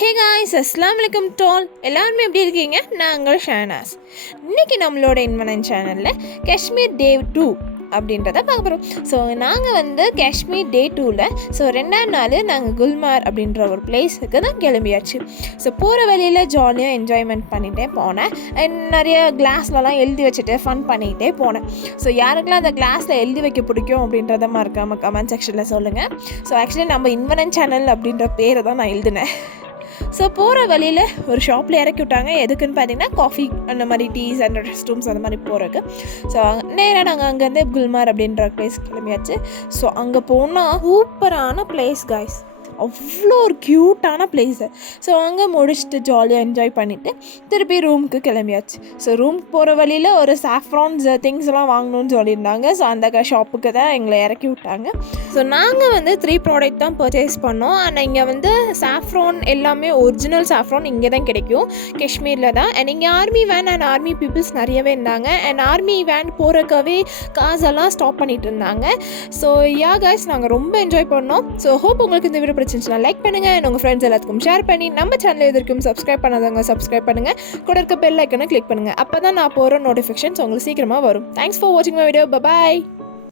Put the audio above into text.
Hey guys, அஸ்ஸலாமு அலைக்கும் toll. எல்லாருமே எப்படி இருக்கீங்க? நான் உங்கள் ஷானாஸ். இன்றைக்கி நம்மளோட இன்வனன் சேனலில் காஷ்மீர் டே 2 அப்படின்றத பார்க்க போகிறோம். ஸோ நாங்கள் வந்து காஷ்மீர் டே 2ல் ரெண்டாவது நாள் நாங்கள் குல்மார் அப்படின்ற ஒரு பிளேஸுக்கு தான் கிளம்பியாச்சு. ஸோ போகிற வழியில் ஜாலியாக என்ஜாய்மெண்ட் பண்ணிகிட்டே போனேன். நிறைய கிளாஸ்லலாம் எழுதி வச்சுட்டு ஃபன் பண்ணிகிட்டே போனேன். ஸோ யாருக்கெல்லாம் அந்த கிளாஸில் எழுதி வைக்க பிடிக்கும் அப்படின்றத மறக்காமல் கமெண்ட் செக்ஷனில் சொல்லுங்கள். ஸோ ஆக்சுவலி நம்ம இன்வனன் சேனல் அப்படின்ற பேரை தான் நான் எழுதினேன். ஸோ போகிற வழியில் ஒரு ஷாப்பில் இறக்கி விட்டாங்க. எதுக்குன்னு பார்த்தீங்கன்னா காஃபி அந்த மாதிரி டீஸ் அண்ட் ரெஸ்ட் ரூம்ஸ் அந்த மாதிரி போகிறதுக்கு. ஸோ நேராக நாங்கள் அங்கேருந்து குல்மார் அப்படின்ற பிளேஸ் கிளம்பியாச்சு. ஸோ அங்கே போனால் சூப்பரான பிளேஸ் காய்ஸ், அவ்வளோ ஒரு க்யூட்டான பிளேஸு. ஸோ அங்கே முடிச்சுட்டு ஜாலியாக என்ஜாய் பண்ணிவிட்டு திருப்பி ரூமுக்கு கிளம்பியாச்சு. ஸோ ரூமுக்கு போகிற வழியில் ஒரு சாஃப்ரான்ஸ் திங்ஸ்லாம் வாங்கணும்னு சொல்லியிருந்தாங்க. ஸோ அந்த ஷாப்புக்கு தான் எங்களை இறக்கி விட்டாங்க. ஸோ நாங்கள் வந்து 3 ப்ராடக்ட் தான் பர்ச்சேஸ் பண்ணோம். ஆனால் இங்கே வந்து சாஃப்ரான் எல்லாமே ஒரிஜினல் சாஃப்ரான் இங்கே தான் கிடைக்கும், காஷ்மீரில் தான். அண்ட் இங்கே army van and army peoples நிறையவே இருந்தாங்க. அண்ட் ஆர்மி வேன் போகிறக்காவே காசெல்லாம் ஸ்டாப் பண்ணிகிட்டு இருந்தாங்க. ஸோ யா கைஸ், நாங்கள் ரொம்ப என்ஜாய் பண்ணோம். ஸோ ஹோப் உங்களுக்கு இந்த வீடியோ பிடிச்சிருந்துச்சுன்னா லைக் பண்ணுங்கள் அண்ட் உங்கள் ஃப்ரெண்ட்ஸ் எல்லாத்துக்கும் ஷேர் பண்ணி நம்ம சேனல் எதற்கும் சப்ஸ்கிரைப் பண்ணாதவங்க சப்ஸ்கிரைப் பண்ணுங்கள். கூட இருக்க பெல் ஐக்கனை கிளிக் பண்ணுங்கள். அப்போ தான் நான் போகிற நோட்டிஃபிகேஷன்ஸ் உங்களுக்கு சீக்கிரமாக வரும். தேங்க்ஸ் ஃபார் வாட்சிங் மை வீடியோ. பாய்.